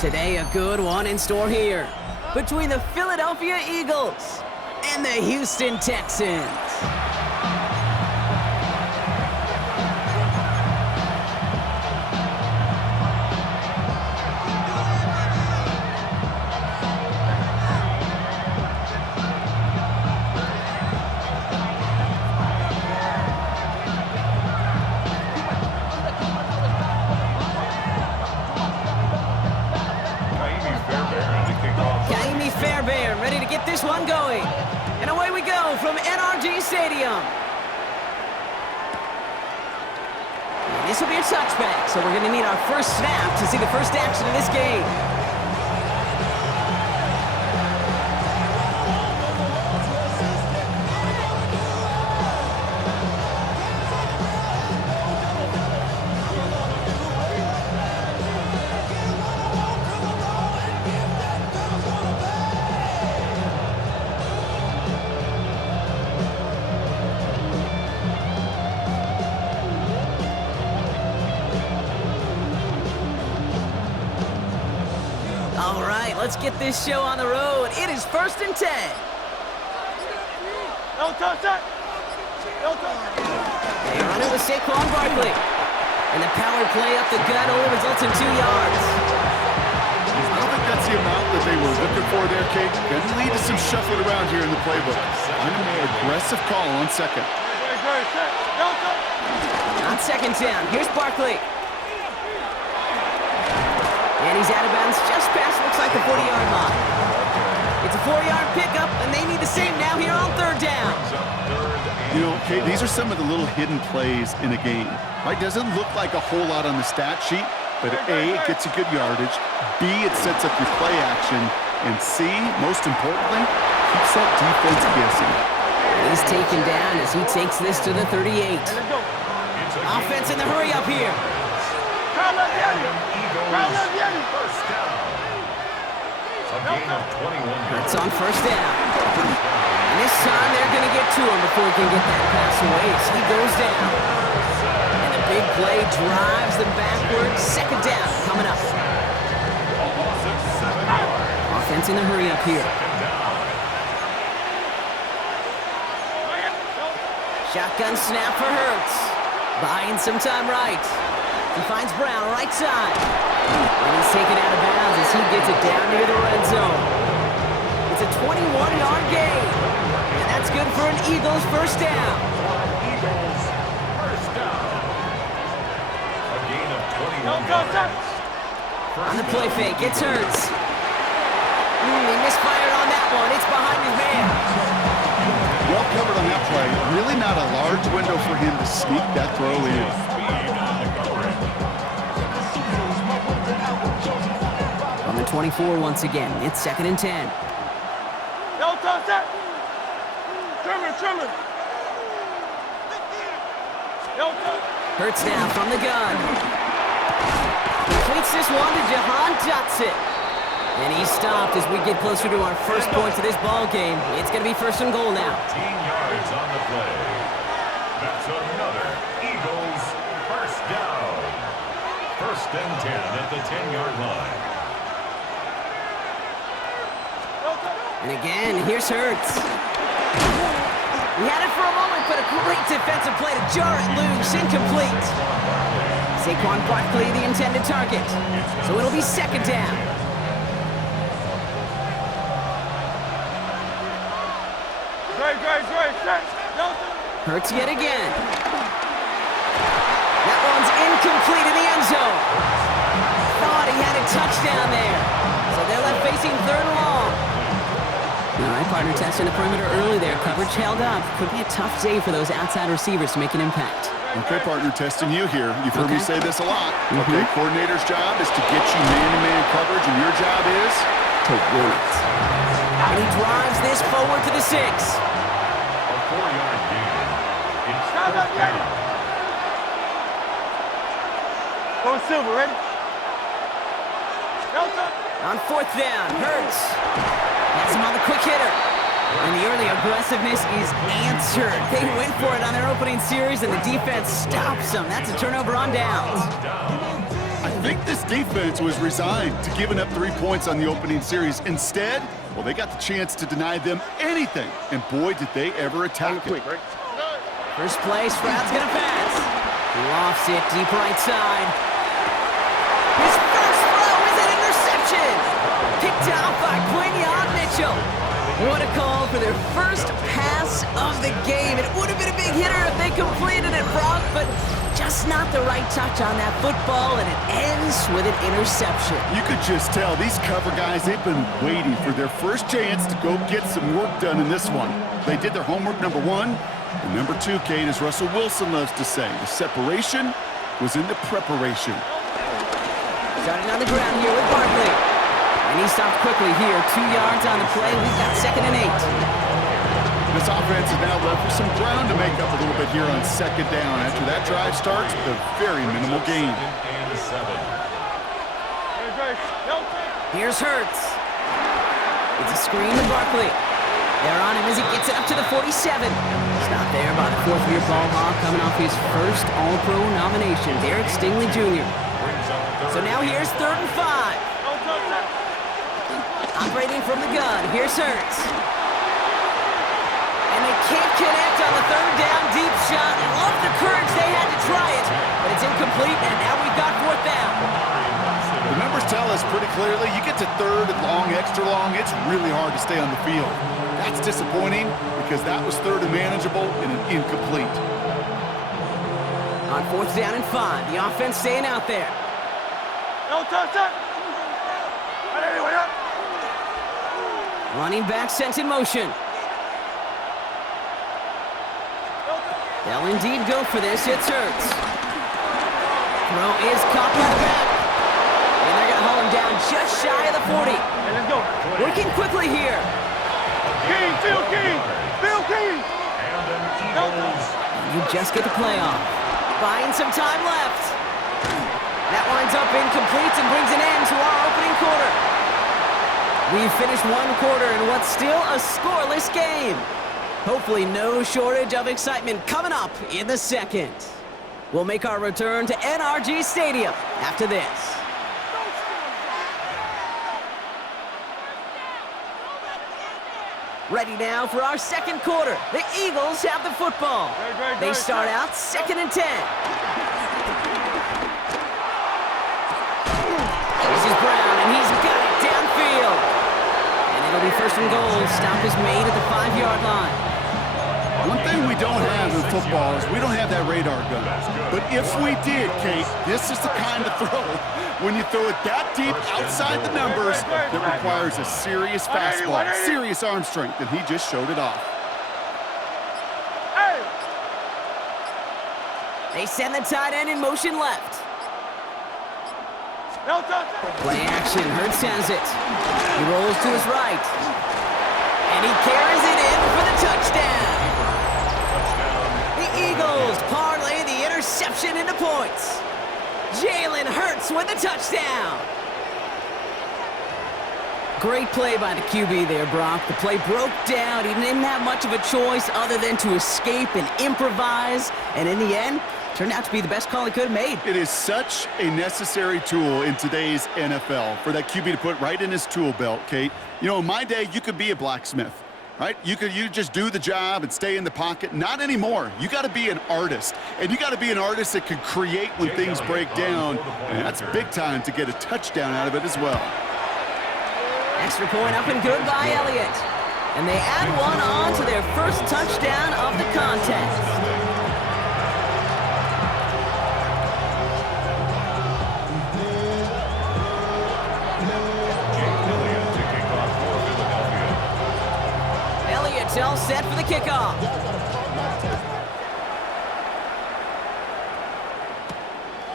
Today, a good one in store here between the Philadelphia Eagles and the Houston Texans. Ready to get this one going. And away we go from NRG Stadium. And this will be a touchback, so we're going to need our first snap to see the first action of this game. All right, let's get this show on the road. It is 1st and 10. No touch that. No touch. They run it with Saquon Barkley. And the power play up the gut only results in 2 yards. I don't think that's the amount that they were looking for there, Kate. Gonna lead to some shuffling around here in the playbook. I'm a more aggressive call on second. On second down, here's Barkley. And he's out of bounds just past, looks like the 40-yard line. It's a 4-yard pickup, and they need the same now here on 3rd down. You know, Kate, these are some of the little hidden plays in a game. Right? Doesn't look like a whole lot on the stat sheet, but A, it gets a good yardage. B, it sets up your play action. And C, most importantly, keeps that defense guessing. He's taken down as he takes this to the 38. Offense in the hurry up here. First down. A gain of 21. It's on 1st down. And this time they're going to get to him before he can get that pass away as he goes down. And the big play drives them backwards. 2nd down coming up. Offense in the hurry up here. Shotgun snap for Hurts. Buying some time right. He finds Brown right side. And he's taken out of bounds as he gets it down near the red zone. It's a 21-yard gain. And that's good for an Eagles first down. Eagles first down. A gain of 21 yards. On the play fake, it's Hurts. He misfired on that one. It's behind his man. Well covered on that play. Really not a large window for him to sneak that throw in. On the 24 once again, it's 2nd and 10. No touch that. Trimmer. No touch. Hurts now from the gun. Completes this one to Jahan Dotson. And he's stopped as we get closer to our first points of this ball game. It's going to be 1st and goal now. 15 yards on the play. That's another Eagles first down. 1st and 10 at the 10-yard line. And again, here's Hurts. He had it for a moment, but a great defensive play to jar it loose. Incomplete. Saquon Barkley, the intended target. So it'll be 2nd down. Hurts yet again. That one's incomplete in the end zone. Thought he had a touchdown there. So they're left facing 3rd and long. All right, partner, testing the perimeter early there. Coverage held up. Could be a tough day for those outside receivers to make an impact. Okay, partner, testing you here. You've heard me say this a lot. Okay, coordinator's job is to get you man-to-man coverage, and your job is to win it. And he drives this forward to the 6. A 4-yard gain. It's 4th down. Go Silver, ready? On 4th down, Hurts. That's him on the quick hitter. And the early aggressiveness is answered. They went for it on their opening series, and the defense stops them. That's a turnover on downs. I think this defense was resigned to giving up 3 points on the opening series. Instead, well, they got the chance to deny them anything, and boy, did they ever attack it. Quick, right? First play, Stroud's gonna pass. He lofts it deep right side. His first throw is an interception. Picked out by Quinion Mitchell. What a call for their first pass of the game. It would have been a big hitter if they completed it, Brock, but just not the right touch on that football, and it ends with an interception. You could just tell these cover guys, they've been waiting for their first chance to go get some work done in this one. They did their homework, number one. And number two, Kate, as Russell Wilson loves to say, the separation was in the preparation. Starting on the ground here with Barkley. And he stopped quickly here. 2 yards on the play. We've got 2nd and 8. This offense is now left with some ground to make up a little bit here on 2nd down. After that drive starts with a very minimal gain. Here's Hurts. It's a screen to Barkley. They're on him as he gets it up to the 47. Stopped there by the 4th-year ball hawk coming off his first All-Pro nomination, Derek Stingley Jr. So now here's 3rd and 5. Operating from the gun, here's Hurts. And they can't connect on the 3rd down deep shot. Love the courage they had to try it, but it's incomplete, and now we've got 4th down. The numbers tell us pretty clearly, you get to 3rd and long, extra long, it's really hard to stay on the field. That's disappointing because that was 3rd and manageable and an incomplete. On 4th down and 5, the offense staying out there. Running back sent in motion. They'll indeed go for this. It's Hurts. Throw is caught by the back. And they're going to haul him down just shy of the 40. Hey, let's go. Working quickly here. King, Phil King, Phil King. You just get the play off. Buying some time left. That winds up incomplete and brings an end to our opening quarter. We've finished 1 quarter in what's still a scoreless game. Hopefully no shortage of excitement coming up in the 2nd. We'll make our return to NRG Stadium after this. Ready now for our 2nd quarter. The Eagles have the football. They start out 2nd and 10. This is Brown, and he's got it downfield. And it'll be 1st and goal. Stop is made at the 5-yard line. One thing we don't have in football is we don't have that radar gun. But if we did, Kate, this is the kind of throw, when you throw it that deep outside the numbers, that requires a serious fastball, serious arm strength, and he just showed it off. They send the tight end in motion left. Play action, Hurts has it. He rolls to his right. And he carries it in for the touchdown. The Eagles parlay the interception into points. Jalen Hurts with a touchdown. Great play by the QB there, Brock. The play broke down. He didn't have much of a choice other than to escape and improvise. And in the end, turned out to be the best call he could have made. It is such a necessary tool in today's NFL for that QB to put right in his tool belt, Kate. You know, in my day, you could be a blacksmith, right? You just do the job and stay in the pocket. Not anymore. You got to be an artist, and you got to be an artist that can create when things break down, and that's big time to get a touchdown out of it as well. Extra point up and good by Elliott. And they add one on to their first touchdown of the contest. Elliott's all set for the kickoff.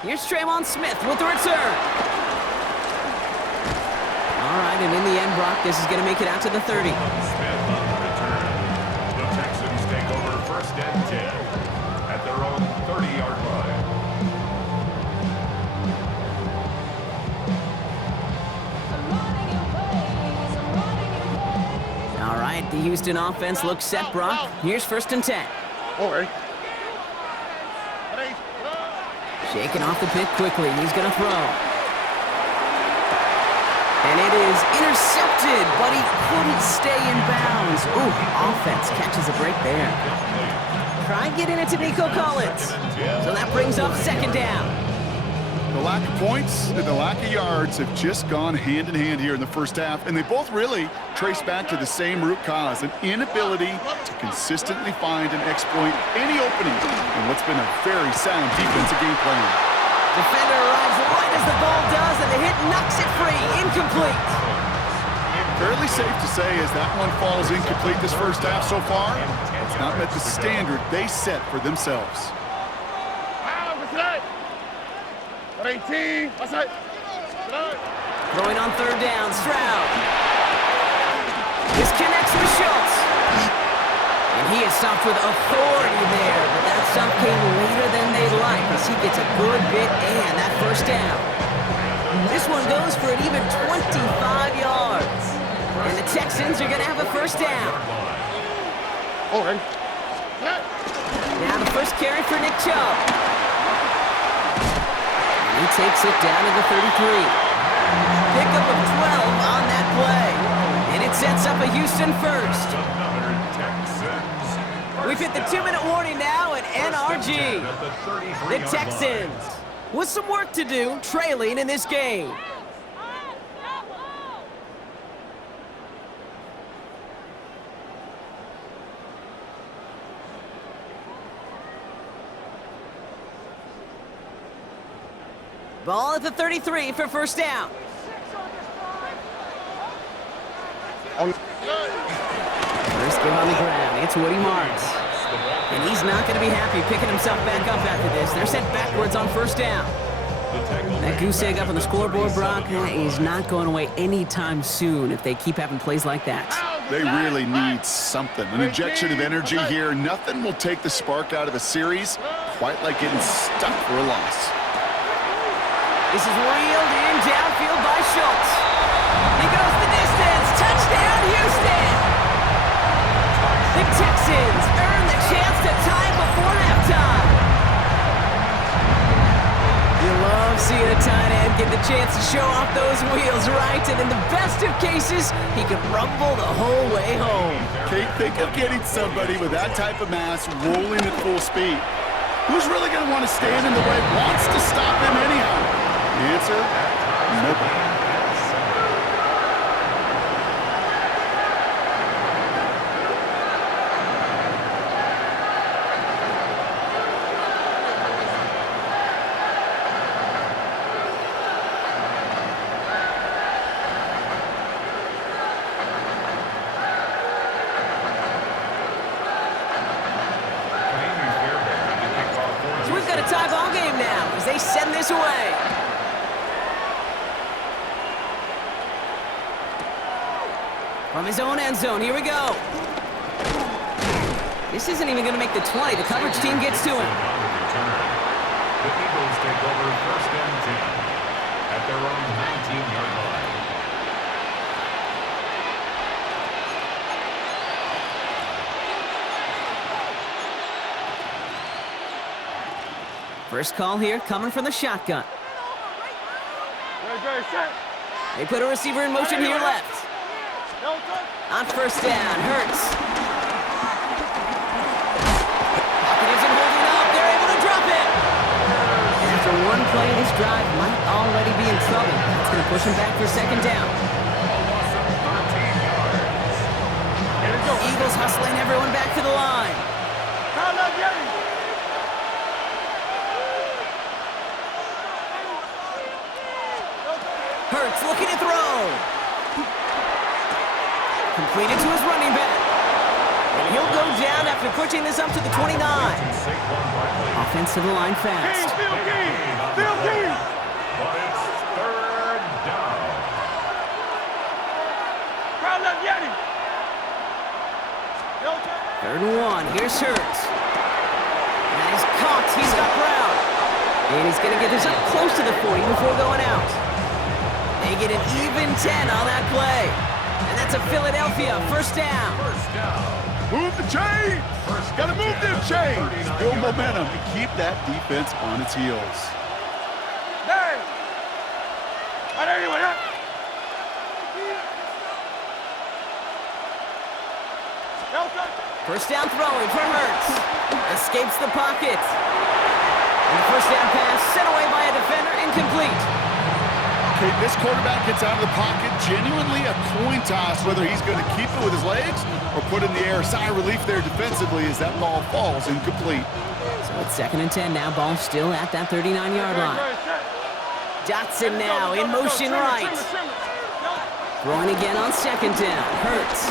Here's Trayvon Smith with the return. All right, and in the end, Brock, this is going to make it out to the 30. Smith on the return. The Texans take over 1st and 10 at their own 30-yard line. All right, the Houston offense looks set, Brock. Here's 1st and 10. All right. Shaking off the pick quickly. He's going to throw. And it is intercepted, but he couldn't stay in bounds. Ooh, offense catches a break there. Try and get in it to Nico Collins. So that brings up second down. The lack of points and the lack of yards have just gone hand in hand here in the first half, and they both really trace back to the same root cause, an inability to consistently find and exploit any opening in what's been a very sound defensive game plan. Defender arrives right as the ball does, and the hit knocks it free. Incomplete. Fairly safe to say as that one falls incomplete this first half so far, it's not met the standard they set for themselves. 18, what's that? Throwing on third down, Stroud. This connects with Schultz. And he is stopped with authority there, but that stop came later than they'd like as he gets a good bit and that first down. This one goes for an even 25 yards. And the Texans are going to have a first down. Okay. Now the first carry for Nick Chubb. He takes it down to the 33. Pickup of 12 on that play. And it sets up a Houston first. We've hit the 2-minute warning now at NRG. The Texans with some work to do, trailing in this game. Ball at the 33 for first down. First give on the ground. It's Woody Marks. And he's not going to be happy picking himself back up after this. They're sent backwards on first down. That goose egg up on the scoreboard, Brock, is not going away anytime soon if they keep having plays like that. They really need something. An injection of energy here. Nothing will take the spark out of a series quite like getting stuck for a loss. This is reeled in downfield by Schultz. He goes the distance. Touchdown, Houston! The Texans earn the chance to tie before halftime. You love seeing a tight end get the chance to show off those wheels, right? And in the best of cases, he could rumble the whole way home. Kate, think of getting somebody with that type of mass rolling at full speed. Who's really going to want to stand in the way, wants to stop him anyhow? The answer, nobody. So we've got a tie ball game now as they send this away. From his own end zone, here we go. This isn't even going to make the 20. The coverage team gets to him. The Eagles take over first and 10 at their own 19-yard line. First call here coming from the shotgun. They put a receiver in motion here left. On first down, Hurts. Pocket isn't holding up. They're able to drop it. After one play, this drive might already be in trouble. That's going to push him back for second down. Eagles hustling everyone back to the line. Hurts looking to throw. Completed to his running back. And he'll go down after pushing this up to the 29. Offense to the line fast. Field key! But it's third down. Third and one. Here's Hurts. And he's caught. He's got Brown. And he's going to get this up close to the 40 before going out. They get an even 10 on that play. And that's a Philadelphia first down. Move the chains! Gotta move them chains! Build momentum to keep that defense on its heels. First down throwing for Hurts. Escapes the pocket. And the first down pass sent away by a defender, incomplete. Okay, this quarterback gets out of the pocket, genuinely a coin toss whether he's going to keep it with his legs or put it in the air. Sigh of relief there defensively as that ball falls incomplete. So it's 2nd and 10 now. Ball still at that 39-yard line. Dotson now in motion right. Throwing again on 2nd down. Hurts.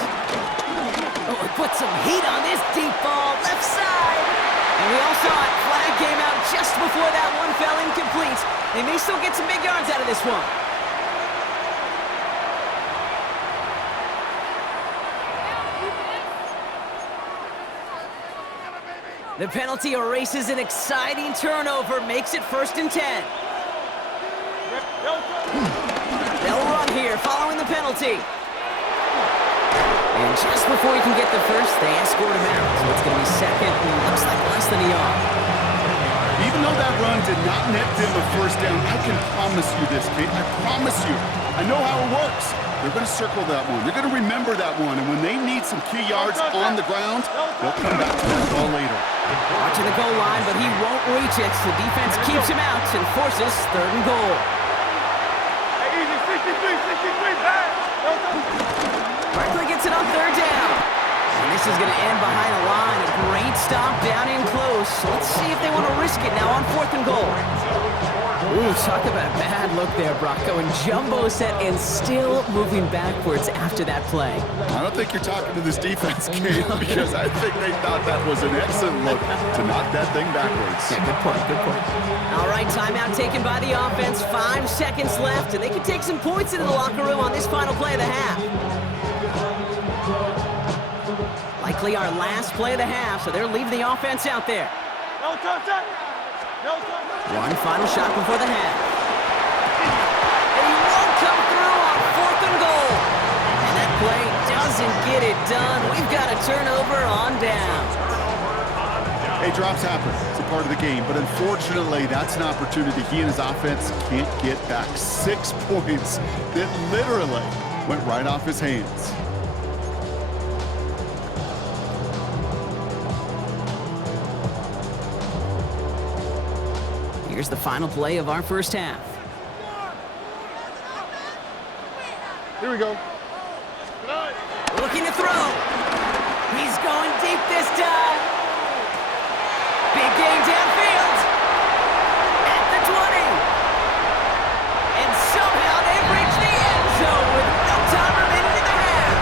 Oh, put some heat on this deep ball. Left side. And we all saw it. Flag came out just before that one fell incomplete. They may still get some big yards out of this one. The penalty erases an exciting turnover, makes it 1st and 10. They'll run here following the penalty. And just before he can get the first, they escort him out. So it's going to be 2nd and looks like less than a yard. Even though that run did not net them a first down, I can promise you this, Kate. I promise you. I know how it works. They're going to circle that one. They're going to remember that one. And when they need some key yards on the ground, they'll come back to that ball later. Watching the goal line, but he won't reach it. The defense keeps him out and forces 3rd and goal. Easy, 63, back. Berkeley gets it on 3rd down. And this is going to end behind the line. A great stop down in close. Let's see if they want to risk it now on 4th and goal. Ooh, talk about a bad look there, Brock. Going jumbo set and still moving backwards after that play. I don't think you're talking to this defense, Kate, because I think they thought that was an excellent look to knock that thing backwards. Yeah, good point, good point. All right, timeout taken by the offense. 5 seconds left, and they can take some points into the locker room on this final play of the half. Likely our last play of the half, so they're leaving the offense out there. No touchdown. No touchdown. One final shot before the half. And he won't come through on 4th and goal. And that play doesn't get it done. We've got a turnover on down. Hey, drops happen. It's a part of the game. But unfortunately, that's an opportunity he and his offense can't get back. 6 points that literally went right off his hands. Here's the final play of our first half. Here we go. Looking to throw. He's going deep this time. Big gain downfield. At the 20. And somehow they've reached the end zone with no time remaining in the half.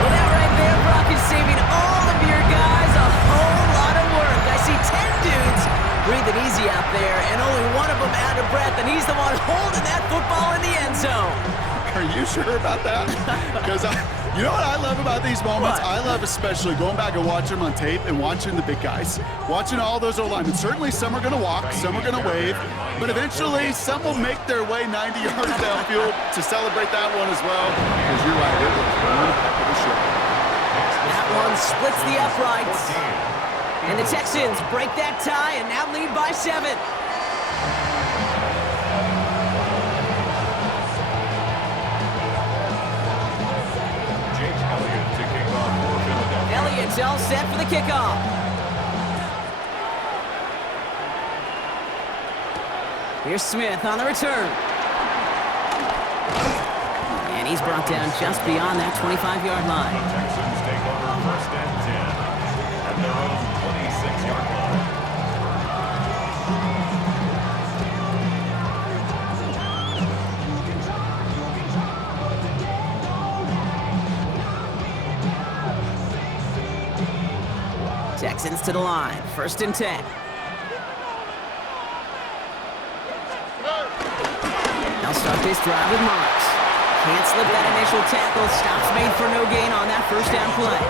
Well, that right there, Brock, is saving all of your guys a whole lot of work. I see 10 dudes breathing easy out there, and only one of them out of breath, and he's the one holding that football in the end zone. Are you sure about that? Because you know what I love about these moments? What? I love especially going back and watching them on tape and watching the big guys. Watching all those O-linemen. Certainly some are going to walk, some are going to wave, but eventually some will make their way 90 yards downfield to celebrate that one as well. Because you're right, it was one heck of a show. That one splits the uprights. And the Texans break that tie and now lead by 7. Elliott's all set for the kickoff. Here's Smith on the return. And he's brought down just beyond that 25-yard line. Texans take over 1st and 10 at their own 26-yard line. Texans to the line, 1st and 10. They'll start this drive with Marks. Can't slip that initial tackle. Stops made for no gain on that first down play.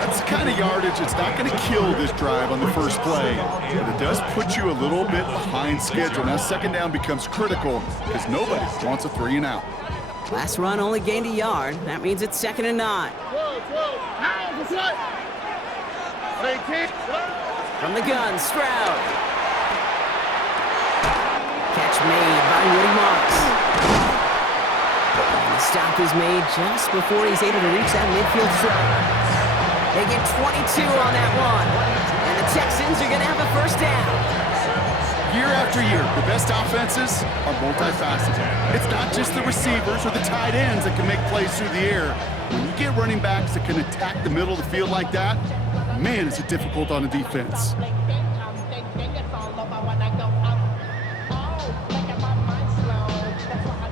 That's the kind of yardage it's not going to kill this drive on the first play, but it does put you a little bit behind schedule. Now 2nd down becomes critical because nobody wants a 3 and out. Last run only gained a yard. That means it's 2nd and 9. 12. Now, the flight. From the gun, Stroud. Catch made by Woody Marks. And he stop is made just before he's able to reach that midfield strike. They get 22 on that one. And the Texans are going to have a first down. Year after year, the best offenses are multifaceted. It's not just the receivers or the tight ends that can make plays through the air. When you get running backs that can attack the middle of the field like that, man, is it difficult on the defense.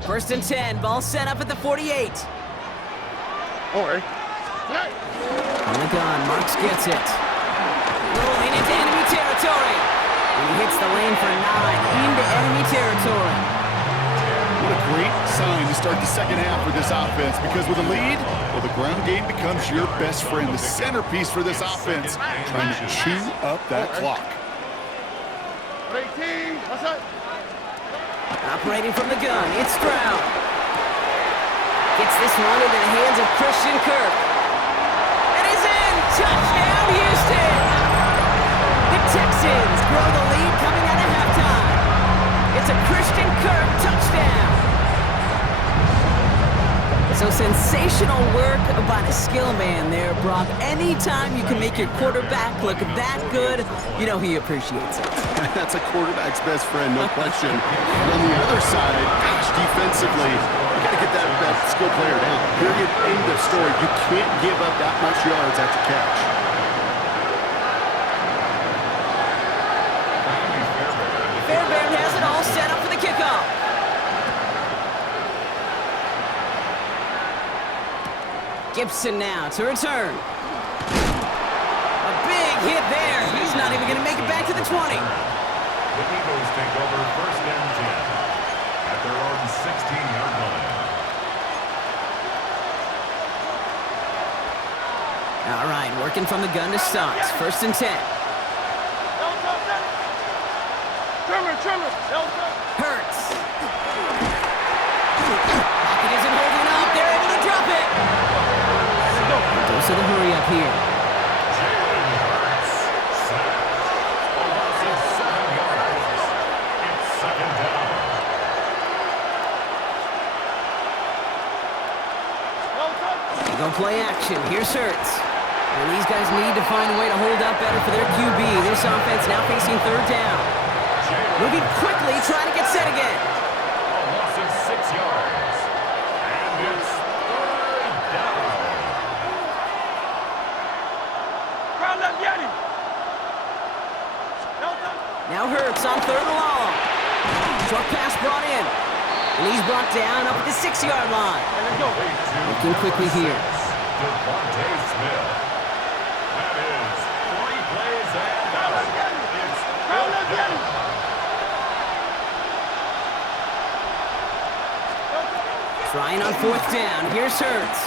First and 10, ball set up at the 48. All right. On the gun, Marks gets it. Rolling into enemy territory. And he hits the lane for 9 into enemy territory. What a great sign to start the second half for this offense, because with a lead, well, the ground game becomes your best friend, the centerpiece for this offense, trying to chew up that clock. 18. What's up? Operating from the gun, it's Stroud. Gets this one into the hands of Christian Kirk. And he's in! Touchdown, Houston! The Texans grow the lead coming out of halftime. It's a Christian Kirk touchdown. So sensational work by the skill man there, Brock. Anytime you can make your quarterback look that good, you know he appreciates it. That's a quarterback's best friend, no question. And on the other side, gosh, defensively, you got to get that skill player down. Period, end of story. You can't give up that much yards after catch. Fairbairn has it all set up for the kickoff. Gibson now to return. A big hit there. He's not even going to make it back to the 20. The Eagles take over first and 10 at their own 16-yard line. All right, working from the gun to start. First and 10. Trimmer. Hurts. Pocket isn't holding up. They're able to drop it. Goes to the hurry up here. Jalen Hurts sacked. A loss of 7 yards. It's second down. They go play action. Here's Hurts. And these guys need to find a way to hold up better for their QB. This offense now facing third down. Moving quickly, trying to get set again. A loss of 6 yards. And it's third down. Now Hurts on third and long. Short pass brought in. And he's brought down up at the 6-yard line. Looking quickly here. Devontae Smith. That is 3 plays and out. It's fifth down. Trying on fourth down. Here's Hurts.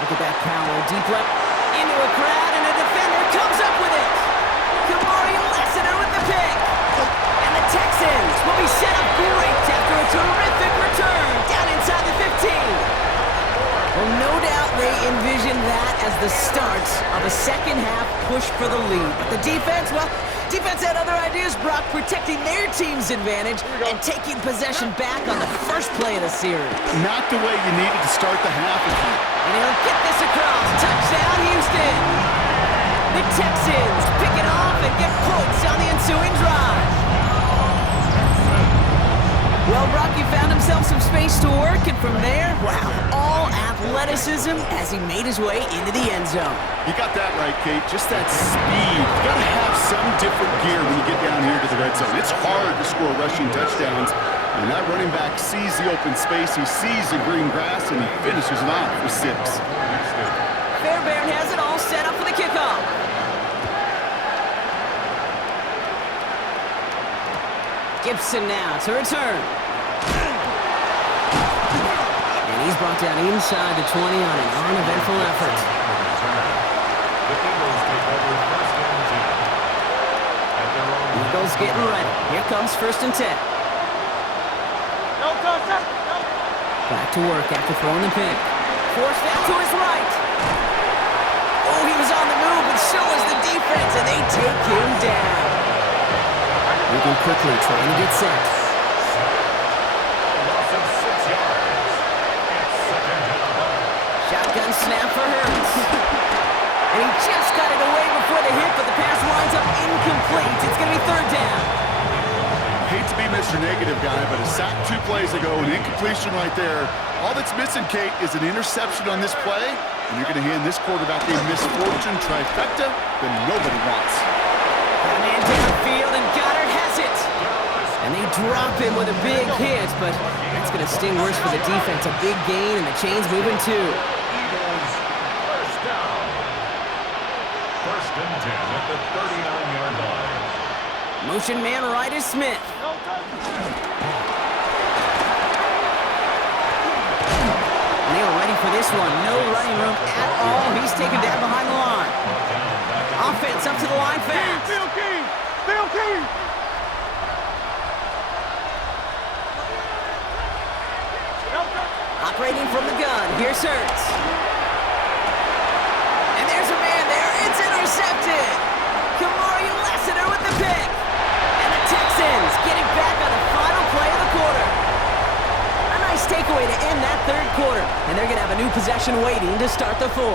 Look at that power. Deep left into a crowd, and a defender comes up with it. Kamari Lassiter with the pick. And the Texans will be set up great after a terrific return down inside the 15. Well, no doubt they envision that as the start of a second-half push for the lead. But the defense, well, defense had other ideas, Brock, protecting their team's advantage and taking possession back on the first play of the series. Not the way you needed to start the half. And he'll get this across. Touchdown, Houston. The Texans pick it off and get points on the ensuing drive. Well, Brock, he found himself some space to work, and from there, wow, all athleticism as he made his way into the end zone. You got that right, Kate. Just that speed. You got to have some different gear when you get down here to the red zone. It's hard to score rushing touchdowns, and that running back sees the open space, he sees the green grass, and he finishes it off for 6. Fairbairn has it all set up for the kickoff. Gibson now to return. And he's brought down inside the 20 on an uneventful effort. The Eagles take over first and 10 at their own. Eagles getting ready. Here comes first and 10. Back to work after throwing the pick. Forced out to his right. Oh, he was on the move, but so was the defense, and they take him down. Moving quickly, trying to get set. A loss of 6 yards. It's second down. be Mr. Negative guy, but a sack 2 plays ago, an incompletion right there. All that's missing, Kate, is an interception on this play, and you're going to hand this quarterback a misfortune trifecta that nobody wants. Got a man downfield, and Goddard has it. And they drop him with a big hit, but that's going to sting worse for the defense. A big gain, and the chain's moving too. Eagles, first down. First and 10 at the 39-yard line. Motion man right is Smith. And they were ready for this one. No running room at all. He's taken down behind the line. Offense up to the line fast. Bill King! Bill King! Operating from the gun. Here's Hurts. And there's a man there. It's intercepted. Kamari Lassiter with the pick. And the Texans getting back on the final play of the quarter. A nice takeaway to end that third quarter. And they're going to have a new possession waiting to start the fourth.